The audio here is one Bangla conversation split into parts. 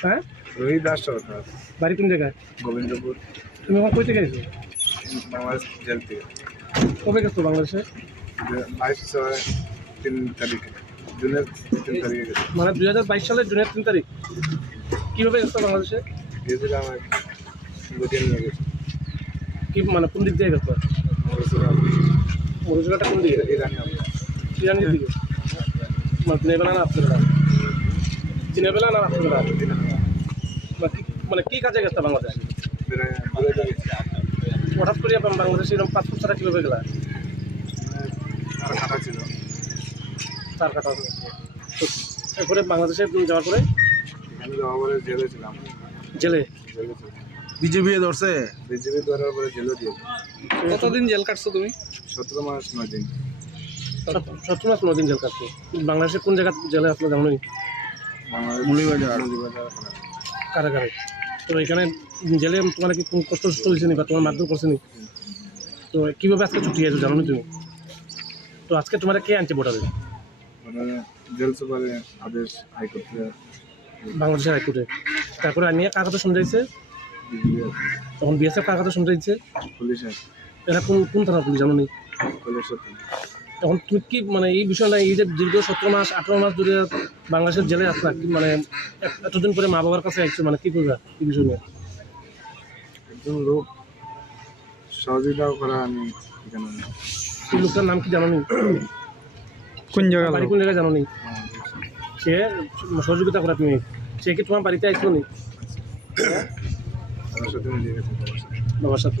হ্যাঁ? রোহিত দাস বাড়ি কোন জায়গায়? গোবিন্দপুর তুমি আমার কই থেকে এসো বাংলাদেশ জেল থেকে কবে গেছো বাংলাদেশে? বাইশ তিন তারিখে জুনের তিন তারিখে মানে দুই হাজার বাইশ সালের জুনের তিন তারিখ। কীভাবে গেছো বাংলাদেশে? গিয়েছিলাম এক গতিয়ে নিয়ে গেছে কি মানে কোন দিক দিয়ে গেছো? মরুজুলাটা কোন দিকে? ইরানি ইরানির দিকে? মানে দিনের বেলা না বেলা দিনের বেলা না বেলা মানে কি- মানে কি কাজে গেছো বাংলাদেশ? হঠাৎ করে আপনার বাংলাদেশে এরকম পাসপোর্ট ছাড়া কীভাবে গেলা কাটা ছিল তার কাটা তো এরপরে বাংলাদেশে যাওয়ার পরে? জেলে? ছিলাম জেলে জেলে বিজেপি ধরছে? বিজেপি ধরার পরে জেলে দিয়ে কতদিন জেল কাটছো তুমি? সতেরো মাস নয় দিন। সত্তর মাস নদিন জেল কাটছে বাংলাদেশে কোন জায়গা জেলে আসলে জানো নি বাংলাদেশ মুলিবাজার। মুলিবাজার কারাগারে। তো এখানে জেলে তোমার কি কোনো কষ্ট সষ্ট হয়েছে বা তোমার মারধর করছে নি তো কীভাবে আজকে ছুটি আছে জানো তুমি? তো আজকে তোমার কে আনছে ভোটারে মানে জেল সুপারে আদেশ হাইকোর্টে। বাংলাদেশের হাইকোর্টে। তারপরে আনিয়ে কার কথা শুনে যাইছে বিজেপি তখন বিএসএফ কার কথা শুনে যাইছে পুলিশের। এরা কোন কোন থানা পুলিশ জানো নি তখন তুমি কি মানে এই বিষয়টা এই যে দীর্ঘ সতেরো মাস আঠারো মাস ধরে বাংলাদেশের জেলে আসলা কি মানে এত- এতদিন পরে মা বাবার কাছে আসছো মানে কি করবা এই বিষয় নিয়ে? একজন লোক সহযোগিতাও করা আমি এখানে এই লোকটার নাম কি জানো নি? কোন জায়গা বাড়ি কোন জায়গায় জানো নি? সে সহযোগিতা করা তুমি। সে কি তোমার বাড়িতে আসলো নি? আমার সাথে বাবার সাথে।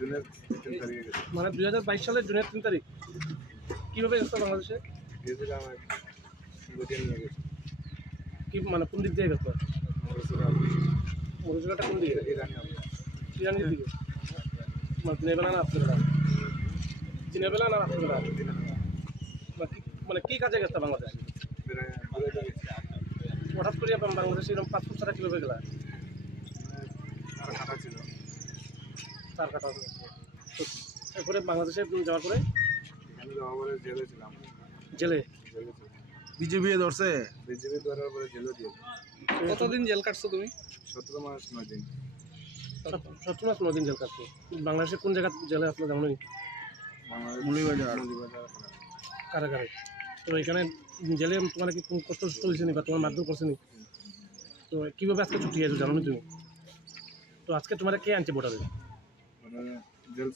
জুনের তিন তারিখে গেছে। মানে দুই হাজার বাইশ সালের জুনের তিন তারিখ। কীভাবে গেছো বাংলাদেশে? গিয়েছিলাম এক গতিয়ে নিয়ে গেছে। কি মানে কোন দিক দিয়ে গেছো? মরুজুলাটা কোন দিকে? ইরানি ইরানির দিকে? মানে দিনের বেলা না রাত্রে বেলা দিনের বেলা না বেলা মানে কি- মানে কাজে গেছো বাংলাদেশ? হঠাৎ করে বাংলাদেশে এরকম পাসপোর্ট ছাড়া কীভাবে গেলা? ছিল। তার কাটা তো এরপরে বাংলাদেশে যাওয়ার পরে? এখানে যাওয়া পরে জেলে ছিলাম। জেলে? জেলে বিজেপি ধরছে? বিজেপি ধরার পরে জেলে দিয়ে কতদিন জেল কাটছো তুমি? সতেরো মাস নয় দিন। সত্তর মাস নদিন জেল কাটছে। বাংলাদেশে কোন জায়গা জেলে আসলে জানো নি মুলিবাজার। কারাগারে। তো এখানে জেলে তোমার কি কোনো কষ্ট সষ্ট হয়েছে নি বা তোমার মারধর করছে নি? তো কীভাবে আজকে ছুটি আছে জানো তুমি? তো আজকে তোমার কে আনছে ভোটারে মানে জেল